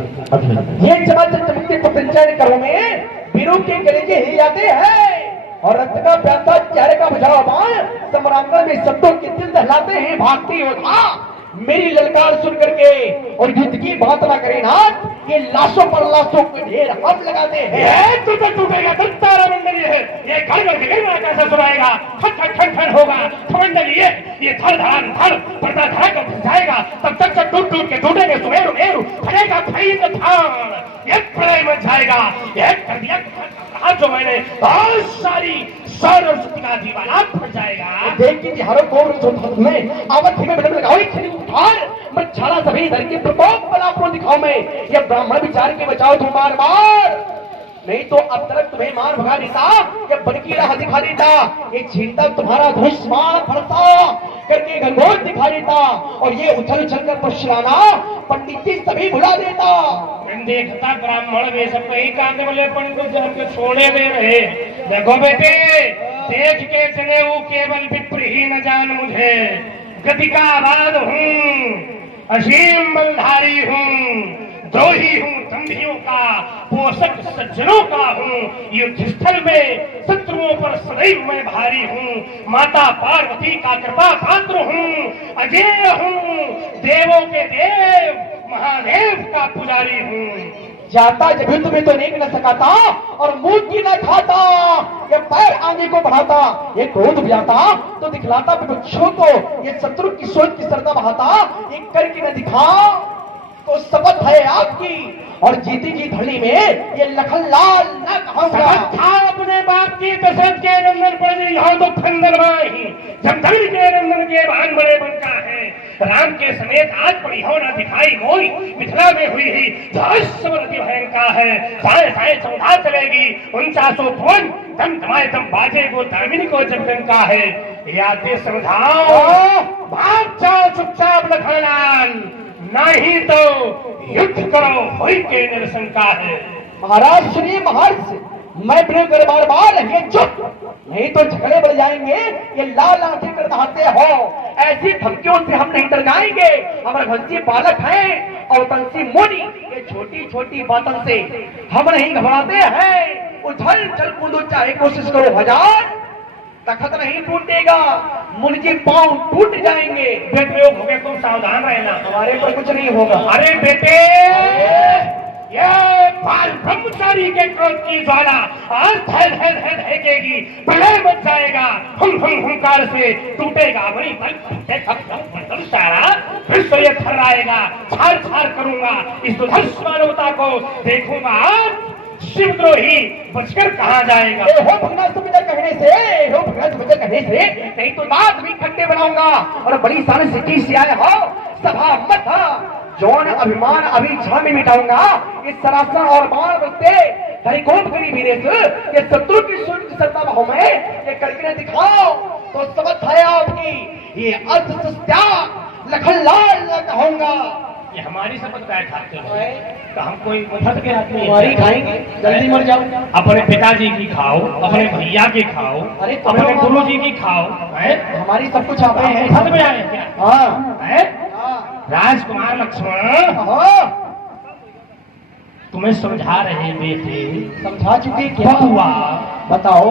ये चमाचम चमकते पतंजलि करों में वीरों के कलेजे हिल जाते हैं और रक्त का प्यासा चेहरे का बुझावा बाण सम्रांगण में शब्दों के दिल दहलाते हैं भागती योद्धा मेरी ललकार सुन करके और युद्ध की बात ना करे नाथ ये लाशों पर लाशों के ढेर हम लगाते हैं। तू तो टूटेगा तो तारा मंडली है ये घर में गिरना कैसे सुनाएगा खट खट खट खट होगा मंडली ये धड़ धड़ान धड़ पर्दा धड़ा कर फंस जाएगा तब तक जब टूट टूट के टूटेंगे सुमेरु मेरु फटेगा फैल धान एक प्रलय मच जाएगा एक कर दिया कहा जो मैंने बहुत सारी सौर का दीवाना फट जाएगा देख की हरों को में आवत में बदल लगाओ खड़ी उठार मैं छाड़ा सभी धर के प्रकोप बला को दिखाओ मैं ये ब्राह्मण विचार के बचाओ तुम बार बार नहीं तो अब तक तुम्हें मार भगा देता या बनकी राह दिखा देता ये छीनता तुम्हारा धनुष मार फरता करके गंगोर दिखा देता और ये उछल उछल कर पश्चिमाना पंडित जी सभी भुला देता। देखता ब्राह्मण वे सब कहीं कांदे वाले अपन को जन्म के छोड़े दे रहे देखो बेटे देख के चले वो केवल विप्र ही न जान मुझे गति का आबाद हूँ असीम बलधारी हूँ द्रोही हूँ दंभियों का पोषक सज्जनों का हूँ युद्ध स्थल में शत्रुओं पर सदैव मैं भारी हूँ माता पार्वती का कृपा पात्र हूँ अजय हूँ देवों के देव महादेव का पुजारी हूँ जाता जब युद्ध में तो नेक न सकाता और मूर्ति न खाता ये पैर आगे को बढ़ाता ये क्रोध बुझाता तो दिखलाता विपक्षों को ये शत्रु की सोच की श्रद्धा बहाता ये करके न दिखा तो शपथ है आपकी और जीती जी धड़ी में ये लखनलाल न कहूंगा था अपने बाप की दशरथ के नंदन पर यहाँ तो खंडर माही जब धड़ के नंदन के भान बड़े बनता है राम के समेत आज पड़ी हो न दिखाई मोई मिथिला में हुई ही धर्षवर्ती भयंकर है साए साए चौधा चलेगी 49 भुवन दम धमाए दम बाजे को दामिनी को जब डंका है यादें समझाओ भाग जाओ चुपचाप लखनलाल नहीं तो युद्ध करो होई के निरशंका है। महाराज सुनिए महर्षि मैं प्रिय कर बार बार ये चुप नहीं तो झगड़े बढ़ जाएंगे ये लाल आंखें कर नहाते हो ऐसी धमकियों से हम नहीं डर जाएंगे हमारे भंसी बालक हैं और बंसी मुनि ये छोटी छोटी बातों से हम नहीं घबराते हैं उछल चल कूदो चाहे कोशिश करो हजार तखत नहीं टूटेगा मुर्गी पांव टूट जाएंगे बेटे हो गए तुम सावधान रहना हमारे पर कुछ नहीं होगा। अरे बेटे ये बाल ब्रह्मचारी के क्रोध की ज्वाला आज धैल धैल धैल धैकेगी प्रलय मच जाएगा हुंकार से टूटेगा वही बल सारा विश्व ये थर्राएगा छाड़ छाड़ करूंगा इस दुर्धर्ष मानवता को देखूंगा शिवद्रोही बचकर कहाँ जाएगा हो भगना सुविधा कहने से हो भगना सुविधा कहने से नहीं तो दांत भी खट्टे बनाऊंगा और बड़ी शान सिटी से आए हो सभा मत जौन अभिमान अभी छा में मिटाऊंगा इस सरासर और बाण बचते हरिकोप करी वीरे ये शत्रु की सूर्य की सत्ता बहु में ये करके दिखाओ तो समझ है आपकी ये अर्थ सत्याग लखनलाल न कहूंगा ये हमारी शपथ काय खाते हो तो हम कोई मदद के आदमी हमारी खाएंगे जल्दी मर जाओ अपने पिताजी की खाओ अपने भैया की खाओ अरे अपने गुरु जी की खाओ है हमारी सब कुछ आप हैं सब में आए क्या हाँ है राजकुमार लक्ष्मण तुम्हें समझा रहे बेटे समझा चुके क्या हुआ बताओ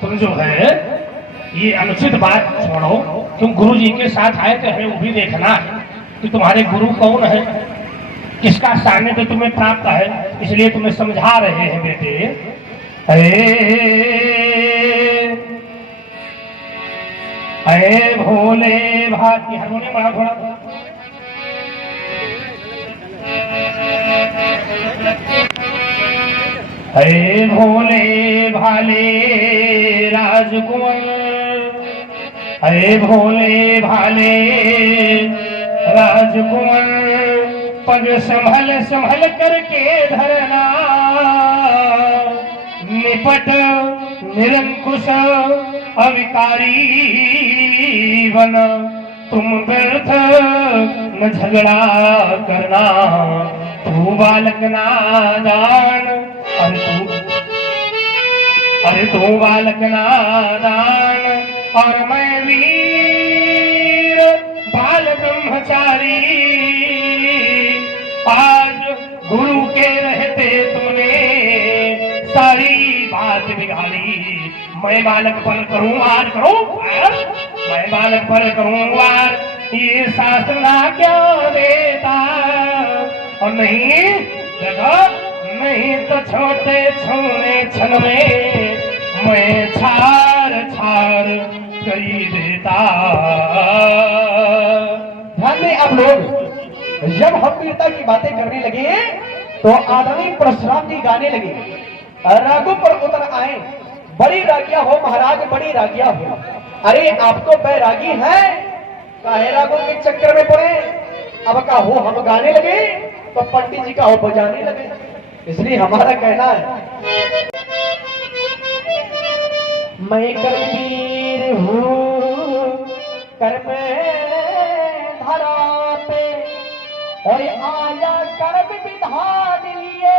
तुम जो है ये अनुचित बात छोड़ो तुम गुरु जी के साथ आए थे वो भी देखना है कि तुम्हारे गुरु कौन है किसका सानिध्य तुम्हें प्राप्त है इसलिए तुम्हें समझा रहे हैं बेटे अरे भोले भाती हारमोनियम बड़ा थोड़ा अरे भोले भाले राजकुमार अरे भोले भाले राजकुमार पग संभल संभल करके धरना निपट निरंकुश अविकारी बना तुम व्यर्थ न झगड़ा करना तू बालक नादान अरे तू बालक नादान और मैं वीर बाल ब्रह्मचारी आज गुरु के रहते तुमने सारी बात बिगाड़ी। मैं बालक पर करूं वार, करूं वार, मैं बालक पर करूं वार, ये शास्त्र ना क्या देता। और नहीं देखो, नहीं तो छोटे छोटे क्षण में मैं छार छार करी देता। ध्यान दें आप लोग, जब हम वीरता की बातें करने लगे तो आदरणीय परशुराम जी गाने लगे, रागों पर उतर आए, बड़ी रागिया हो महाराज, बड़ी रागिया हो। अरे आपको बैरागी है, काहे रागों के चक्कर में पड़े। अब का हो हम गाने लगे तो पंडित जी का हो बजाने लगे। इसलिए हमारा कहना है, मैं करवीर हूँ कर्म धरा पे, और आया कर्म विधान लिए,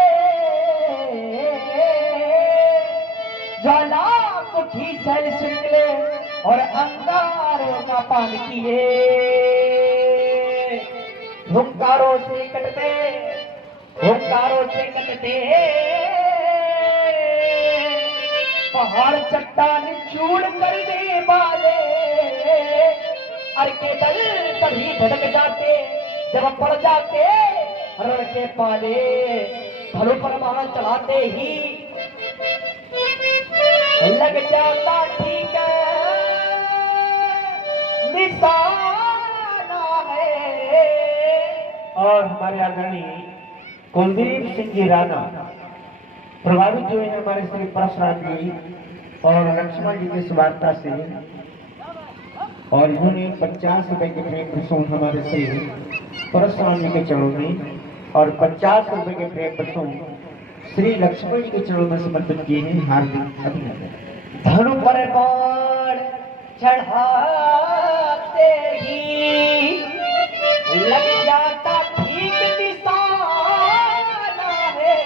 ज्वाला मुखी सल निकले और अंगारों का पान किए। हुंकारों से कटते, हुंकारों से कटते पहाड़ चट्टान चूर करने वाले, अर के दल तभी भड़क जाते जब पड़ जाते रण के पाले। भलो परमाण चलाते ही लग जाता ठीक है निशाना है। और हमारे आदरणीय कुलदीप सिंह जी राणा प्रभावित हुए हैं हमारे श्री परशुराम जी और लक्ष्मण जी की सुवार्ता से, और इन्होंने 50 रुपए के प्रेम प्रसून हमारे श्री परशुराम जी के चरणों में और 50 रुपए के प्रेम प्रसून श्री लक्ष्मण जी के चरणों में समर्पित किए हैं। हार्दिक अभिनंदन। धनु पर बाण चढ़ाते ही लग जाता ठीक निशाना है।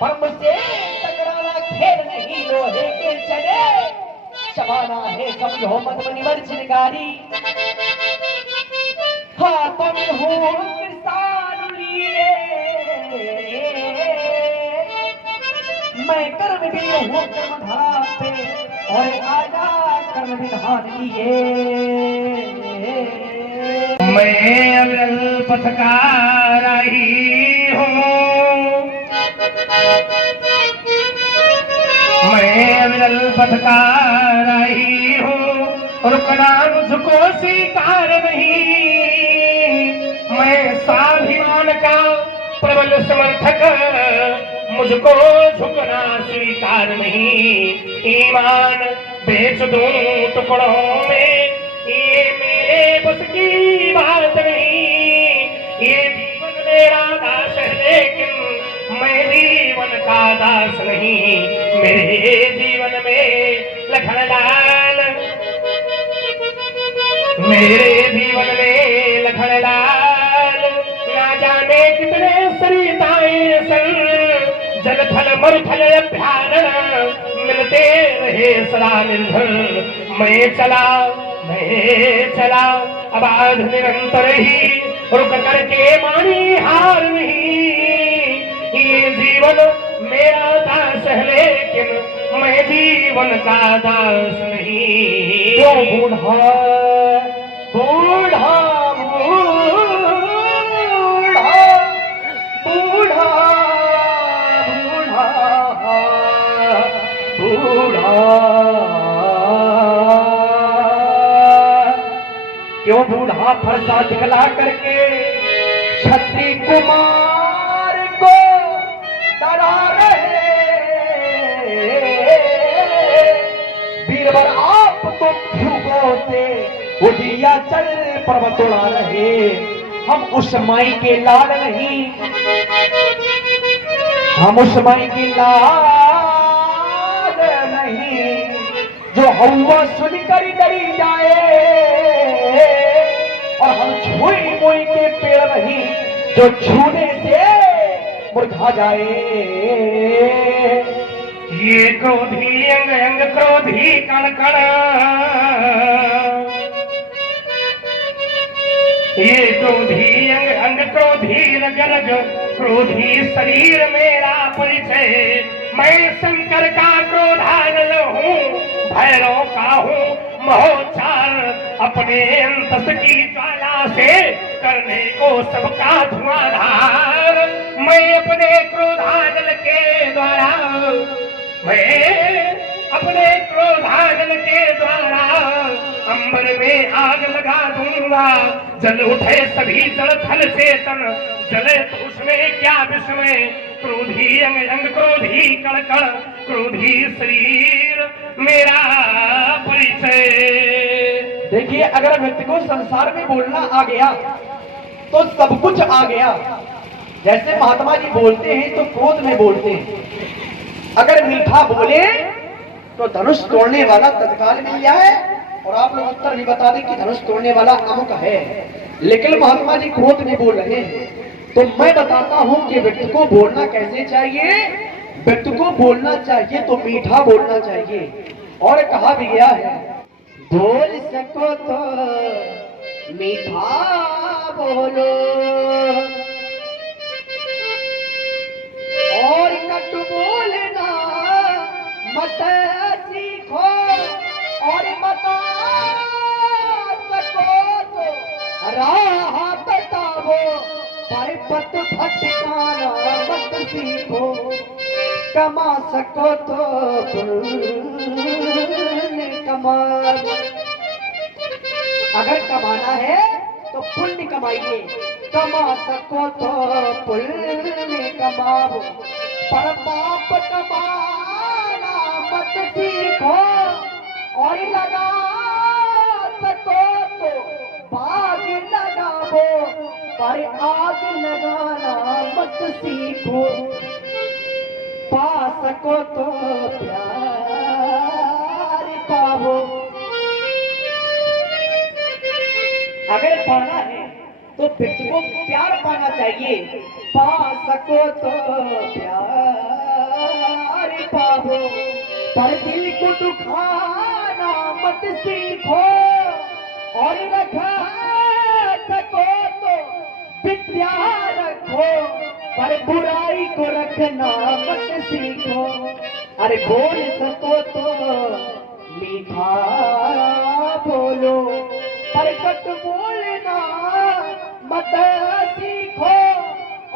पर मुझसे टकराना खेल नहीं, लोहे के चले चबाना है। समझो मत मुनिवर चिनगारी, हाथों में हूँ किसान लिए, मैं कर्म भी हूँ कर्म धरा पे, और आजा कर्म विधान लिए। मैं अविरल पथकार आई हूँ, मैं अविरल पथकार आई हूँ, रुकना मुझको स्वीकार नहीं। मैं स्वाभिमान का प्रबल समर्थक, मुझको झुकना स्वीकार नहीं। ईमान बेच दूं टुकड़ों में, ये मेरे बस की बात नहीं। ये जीवन मेरा दास है लेकिन मैं जीवन का दास नहीं। मेरे जीवन में लखनलाल, मेरे जीवन में लखनलाल, ना जाने कितने सरिताएं सन, जल थल मरुथल अभ्यान मिलते रहे सदा निर्धन। मैं चला आबाद निरंतर ही, रुक करके मानी हार नहीं। ये जीवन मेरा दास है लेकिन मैं जीवन का दास नहीं। क्यों बूढ़ा बूढ़ा बूढ़ा बूढ़ा बूढ़ा क्यों बूढ़ा फरसा दिखला करके छत्री कुमार को डरा रहे। बीरबल आप तो भूगों से उदिया चल पर्वत उड़ा रहे। हम उस माई के लाल नहीं, हम उस माई की लाल नहीं जो हवा सुनकर डरी जाए। और हम छुई मुई के पेड़ नहीं जो छूने से मुरझा जाए। ये क्रोधी अंग अंग क्रोधी कण कण, ये क्रोधी अंग अंग क्रोधी रग रग क्रोधी शरीर मेरा परिचय। मैं शंकर का क्रोधानल हूँ, भैरव का हूँ महोच्चार। अपने अंतस की ज्वाला से करने को सबका धुआंधार। मैं अपने क्रोधानल के द्वारा, मैं अपने क्रोधानल के द्वारा अंबर में आग लगा दूंगा। जल उठे सभी जल थल चेतन, जले तो उसमें क्या विस्मय। क्रोधी अंग अंग क्रोधी कण कण क्रोधी शरीर मेरा परिचय। देखिए, अगर व्यक्ति को संसार में बोलना आ गया तो सब कुछ आ गया। जैसे महात्मा जी बोलते हैं तो क्रोध में बोलते हैं। अगर मीठा बोले तो धनुष तोड़ने वाला तत्काल मिल जाए, और आप लोग उत्तर भी बता दें कि धनुष तोड़ने वाला अमुक है। लेकिन महात्मा जी क्रोध में बोल रहे हैं, तो मैं बताता हूं कि व्यक्ति को बोलना कैसे चाहिए। व्यक्ति को बोलना चाहिए तो मीठा बोलना चाहिए। और कहा भी गया है, बोल सको तो मीठा बोलो, और कटु बोलना मत सीखो। और बता सको तो राह बताओ, पर पत भटकाना मत सीखो। कमा सको तो पुण्य कमाओ। अगर कमाना है तो पुण्य कमाइए, कमा सको तो पुण्य कमाओ। पर पाप कमाना मत सीखो, और लगा सको तो बाग लगाओ। पर आग लगाना मत सीखो। पा सको तो प्यार पाओ। अगर पाना है तो व्यक्ति को प्यार पाना चाहिए। पा सको तो प्यार पाओ, पर दिल को दुखाना मत सीखो। और रखा सको तो विद्या रखो, पर बुराई को रखना मत सीखो। अरे बोल सको तो मीठा बोलो, पर कट बोलना मत सीखो।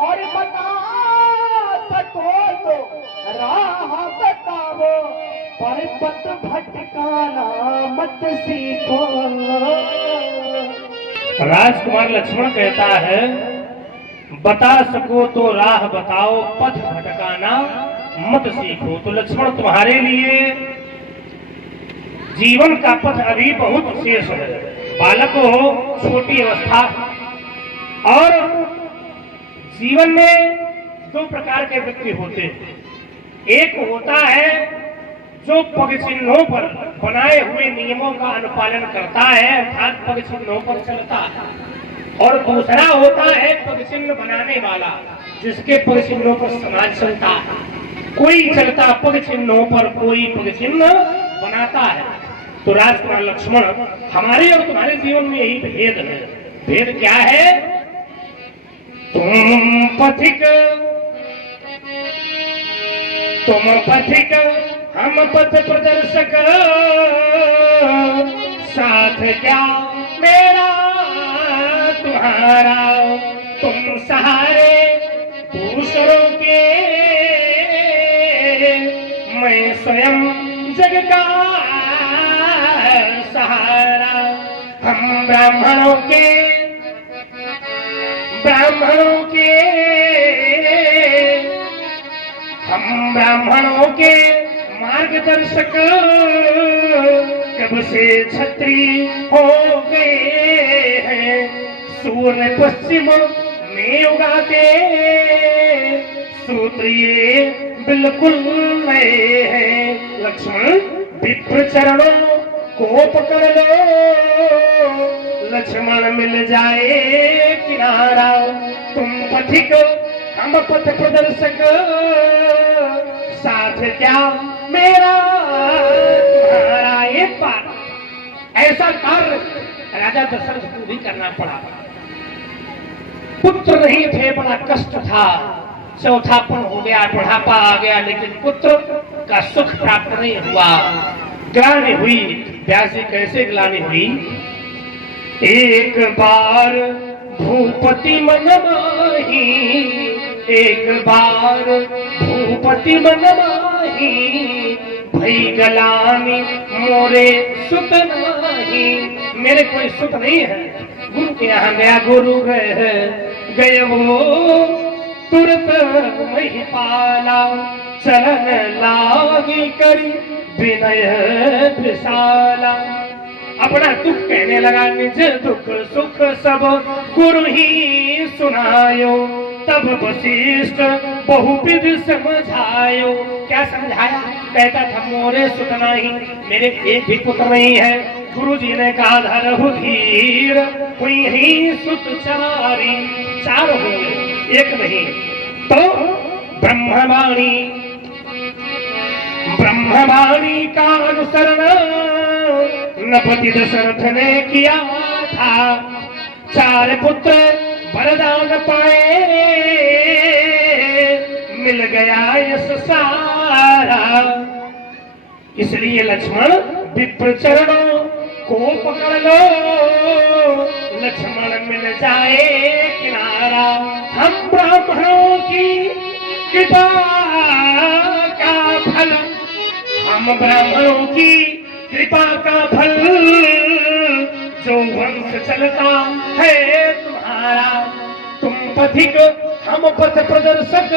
और बता सको तो राह बताओ, पर पत भटकाना मत सीखो। राजकुमार लक्ष्मण कहता है, बता सको तो राह बताओ, पथ भटकाना मत सीखो। तो लक्ष्मण, तुम्हारे लिए जीवन का पथ अभी बहुत शेष है। बालक हो, छोटी अवस्था, और जीवन में दो प्रकार के व्यक्ति होते हैं। एक होता है जो पग चिन्हों पर बनाए हुए नियमों का अनुपालन करता है, अर्थात पग चिन्हों पर चलता है। और दूसरा होता है पग चिन्ह बनाने वाला, जिसके पग चिन्हों पर समाज चलता है। कोई चलता पग चिन्हों पर, कोई पग चिन्ह बनाता है। तो राजकुमार लक्ष्मण, हमारे और तुम्हारे जीवन में यही भेद है। भेद क्या है? तुम पथिक हम पथ प्रदर्शक, साथ क्या मेरा तुम्हारा। तुम सहारे दूसरों के, मैं स्वयं जग का सहारा। हम ब्राह्मणों के मार्गदर्शक, कब से छत्री हो गए हैं। सूर्य पश्चिम में उगाते, सूत्र ये बिल्कुल नए हैं। लक्ष्मण, विप्र चरणों को पकड़ लो, लक्ष्मण मिल जाए किनारा। तुम पथिक हम पथ प्रदर्शक, साथ क्या मेरा तुम्हारा। एक बार ऐसा कार्य राजा दशरथ को भी करना पड़ा। पुत्र नहीं थे, बड़ा कष्ट था। चौथापन हो गया, बुढ़ापा आ गया, लेकिन पुत्र का सुख प्राप्त नहीं हुआ। ग्लानि हुई। व्यास जी कैसे ग्लानि हुई? एक बार भूपति मन माही, एक बार भूपति मन माही, भई गलानी मोरे सुत नाही। मेरे कोई सुत नहीं है। गुरु के यहाँ गया, गुरु गए वो तुरंत मही पाला, चलन लागी करी विनय विशाला। अपना दुख कहने लगा, निज दुख सुख सब गुरु ही सुनायो। तब वशिष्ठ बहुविध समझायो। क्या समझाया? कहता था मोरे सुत नहीं, मेरे एक भी पुत्र नहीं है। गुरु जी ने कहा धरहु धीर, कोई ही सुत चारी। चार हो गए, एक नहीं। तो ब्रह्मवाणी का अनुसरण नपति दशरथ ने किया था। चार पुत्र वरदान पाए, मिल गया यश सारा। इसलिए लक्ष्मण विप्र चरणों को पकड़ लो, लक्ष्मण मिल जाए किनारा। हम ब्राह्मणों की कृपा का फल, हम ब्राह्मणों की कृपा का फल, जो वंश चलता है तुम्हारा। तुम पथिक हम पथ प्रदर्शक,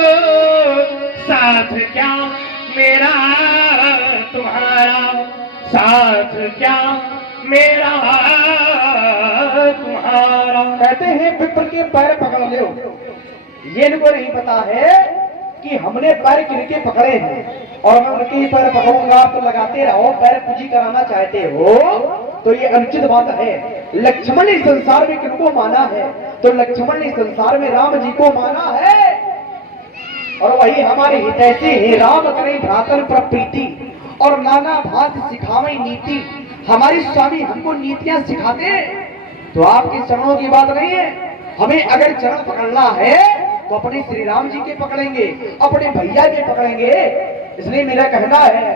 साथ क्या मेरा तुम्हारा, साथ क्या मेरा तुम्हारा। कहते हैं विप्र के पैर पकड़ लो। ये इनको नहीं पता है कि हमने पैर किनके पकड़े हैं, और मैं उनके ही पैर पकड़ूंगा तो लगाते रहो। पैर पूजी कराना चाहते हो तो ये अनुचित बात है। लक्ष्मण ने संसार में किनको माना है? तो लक्ष्मण ने संसार में राम जी को माना है, और वही हमारे हितैषी है। राम करे भ्रातन प्रप्रीति, और नाना भात सिखावे नीति। हमारे स्वामी हमको नीतियां सिखाते, तो आपके चरणों की बात नहीं है। हमें अगर चरण पकड़ना है तो अपने श्री राम जी के पकड़ेंगे, अपने भैया के पकड़ेंगे। इसलिए मेरा कहना है,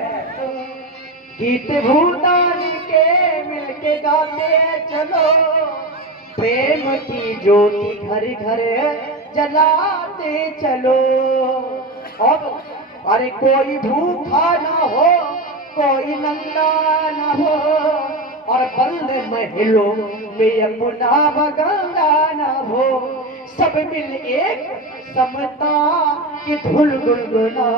गीत भूतान के मिलके गाते चलो, प्रेम की ज्योति घर घर जलाते चलो। और अरे कोई भूखा ना हो, कोई नंगा ना हो, और बंद महलों में अपना बगंगा ना हो। सब मिल एक समता की धुल गुनगुना,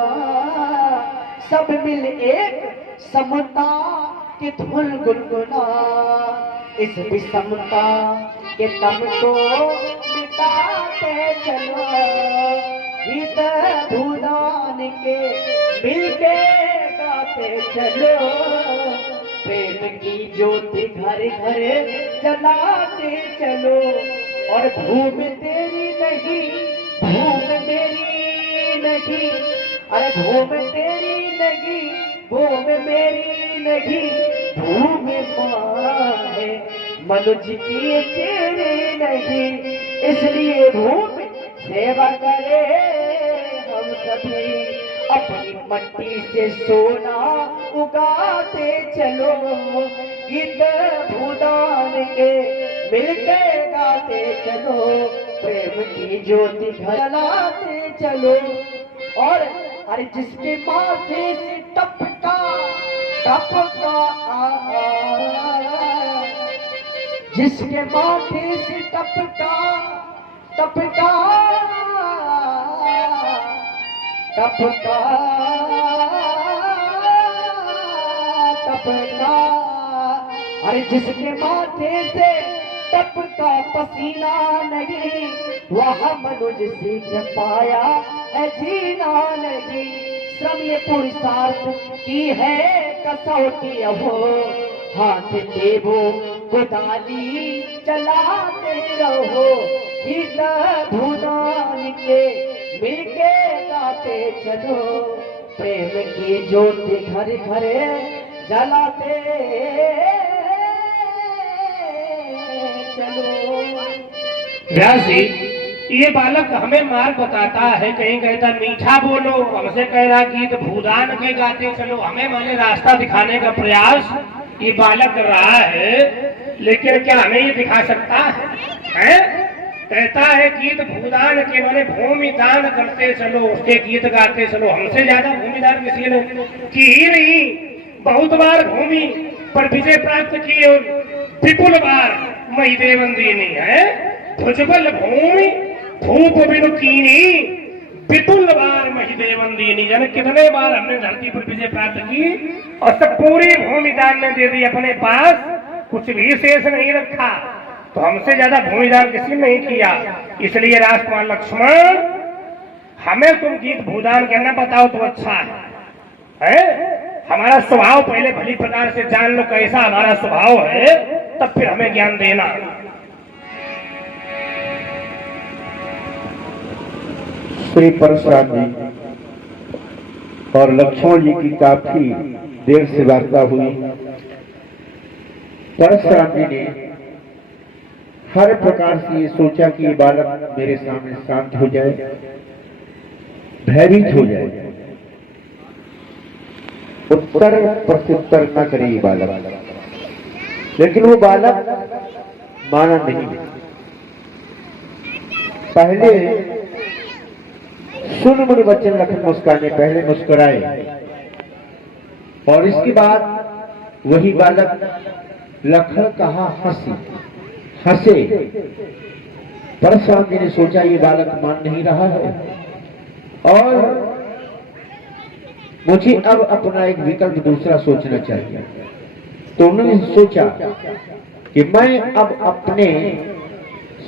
सब मिल एक समता की धुल गुनगुना। इस विषमता के तम को मिटाते चलो, गीत भूदान के मिलके गाते चलो। प्रेम की ज्योति घर घर जलाते चलो, और धूम तेरी नहीं धूम मेरी नहीं, अरे धूम तेरी नहीं धूम मेरी नहीं, धूम माँ है मनुज की चेहरे नहीं। इसलिए धूम सेवा करे हम सभी, अपनी मट्टी से सोना उगाते चलो। गीत भूदान के मिलके गाते चलो, प्रेम की ज्योति जलाते चलो। और अरे जिसके माथे से टपका जिसके माथे से टपका टपका टपका टपका, अरे जिसके माथे से टपका पसीना नहीं, वह मनुज सीख पाया है जीना नहीं। श्रम ये पुरुषार्थ की है कसौटी, हो हाथ देवो कुदाली चलाते रहो। गीत भूदान के मिलके गाते चलो, प्रेम की ज्योति घर घर जलाते चलो। व्यास जी ये बालक हमें मार्ग बताता है, कहीं कहता मीठा बोलो, हमसे कह रहा गीत भूदान के गाते चलो, हमें माने रास्ता दिखाने का प्रयास ये बालक कर रहा है। लेकिन क्या हमें ये दिखा सकता है? कहता है गीत भूदान के माने भूमि दान करते चलो, उसके गीत गाते चलो। हमसे ज्यादा भूमिदान किसी ने की ही नहीं। बहुत बार भूमि पर विजय प्राप्त की और विपुल बार मई देवंदिनी है। भुजबल भूमि भूप बिनु कीनी, विपुल बार मही देवंदिनी। जाने कितने बार हमने धरती पर विजय प्राप्त की और सब पूरी भूमि दान ने दे दी अपने पास, कुछ भी शेष नहीं रखा। तो हमसे ज्यादा भूमिदान किसी ने नहीं किया। इसलिए राजकुमार लक्ष्मण, हमें तुम गीत भूदान करना बताओ तो अच्छा है? हमारा स्वभाव पहले भली प्रकार से जान लो, कैसा हमारा स्वभाव है, तब फिर हमें ज्ञान देना। श्री परशुराम जी और लक्ष्मण जी की काफी देर से वार्ता हुई। परशुराम जी ने हर प्रकार से ये सोचा कि ये बालक मेरे सामने शांत हो जाए, भयभीत हो जाए, उत्तर प्रत्युत्तर न करे ये बालक। लेकिन वो बालक माना नहीं। पहले सुन मुनि बच्चन लखन मुस्काने, पहले मुस्कुराए और इसके बाद वही बालक लखन कहा हंसे। परशुराम जी ने सोचा ये बालक मान नहीं रहा है और मुझे अब अपना एक विकल्प दूसरा सोचना चाहिए। तो उन्होंने सोचा कि मैं अब अपने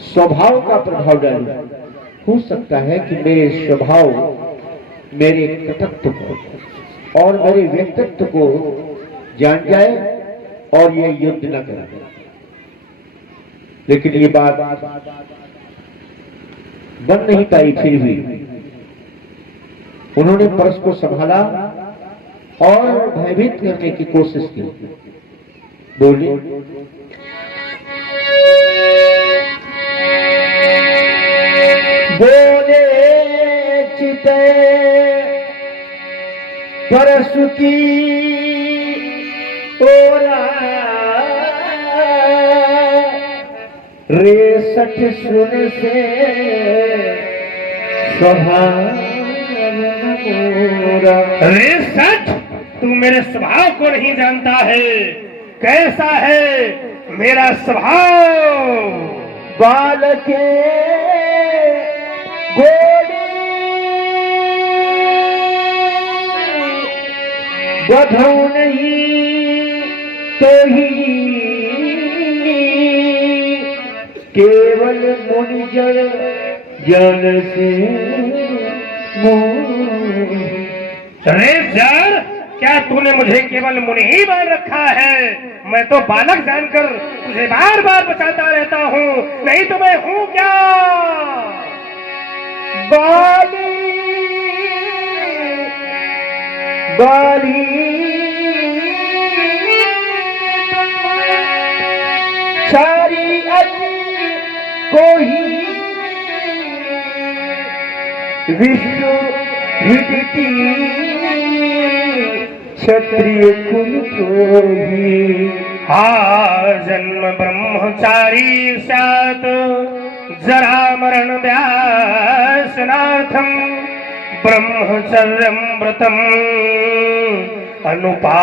स्वभाव का प्रभाव डालूं। हो सकता है कि मेरे स्वभाव, मेरे कटत्व को और मेरे व्यक्तित्व को जान जाए और ये युद्ध न करे। लेकिन ये बात बन नहीं पाई। फिर भी उन्होंने परस को संभाला और भयभीत करने की कोशिश की। बोले, बोले चिते परसु की ओरा रे सठ सुन से स्वभाव। रे सठ, तू मेरे स्वभाव को नहीं जानता है। कैसा है मेरा स्वभाव? बालके गोली बधौ नहीं तो ही केवल मुनिजन जन से अरे जड़, क्या तूने मुझे केवल मुनि ही मान रखा है? मैं तो बालक जानकर तुझे बार बार बचाता रहता हूँ, नहीं तो मैं हूँ क्या? बाली बाली सारी अति को ही विश्व विदिती क्षत्रिय कुल को ही। जन्म ब्रह्मचारी स्यात् जरा मरण व्यासनाथम ब्रह्मचर्यं व्रतम अनुपालयेत।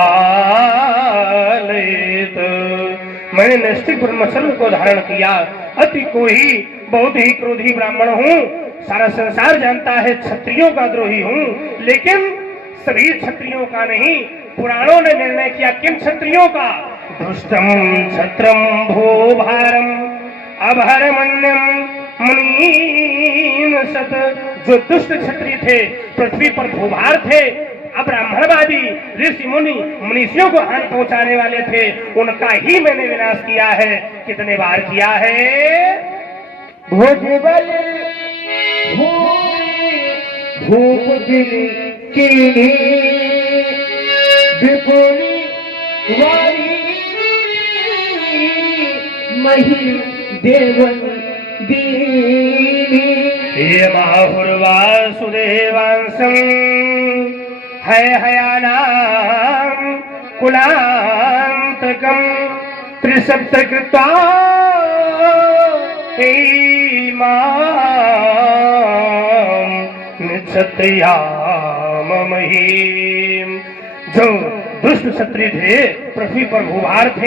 मैंने निश्चित ब्रह्मचर्य को धारण किया। अति को ही बहुत ही क्रोधी ब्राह्मण हूँ, सारा संसार जानता है क्षत्रियों का द्रोही हूँ, लेकिन सभी क्षत्रियों का नहीं। पुराणों ने निर्णय किया किन क्षत्रियों का? दुष्टम क्षत्रम भूभारम अभरमण्यम मुनीन सत। जो दुष्ट क्षत्रिय थे, पृथ्वी पर भूभार थे, अब्राह्मणवादी ऋषि मुनि मनुष्यों को हानि पहुंचाने वाले थे, उनका ही मैंने विनाश किया है। कितने बार किया है? भुजबल भूप कीनी विपुली वारी मही देवन दीनी ये माहुर्वासुदेवांसं है हयानां कुलांतकं त्रिसप्तकृत्वा निक्षत्रयाममहीं। जो दुष्ट क्षत्रिय थे पृथ्वी पर भूभार थे,